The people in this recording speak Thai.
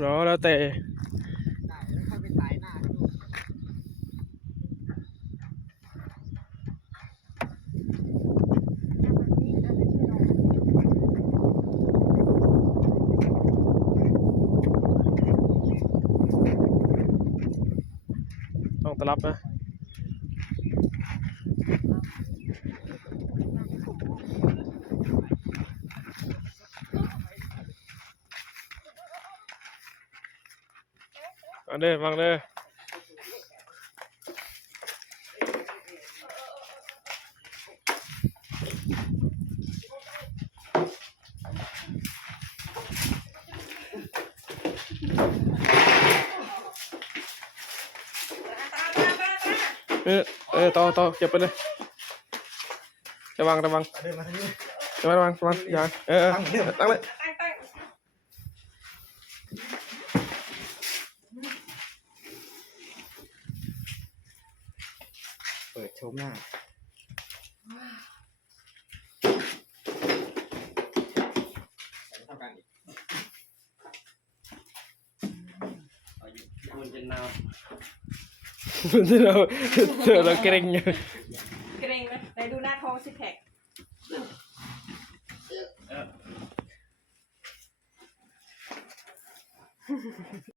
เนาะแล้วแต่ต้องตลับนะมาเด้อฟังเด้อต่อเก็บไปเลยระวังอย่าตั้งเลยเปิดชมหน้าเท่ากันอีกมันเป็นนาวเราเกรงอยู่เกรงไหมไหนดูหน้าท้องซิกแพค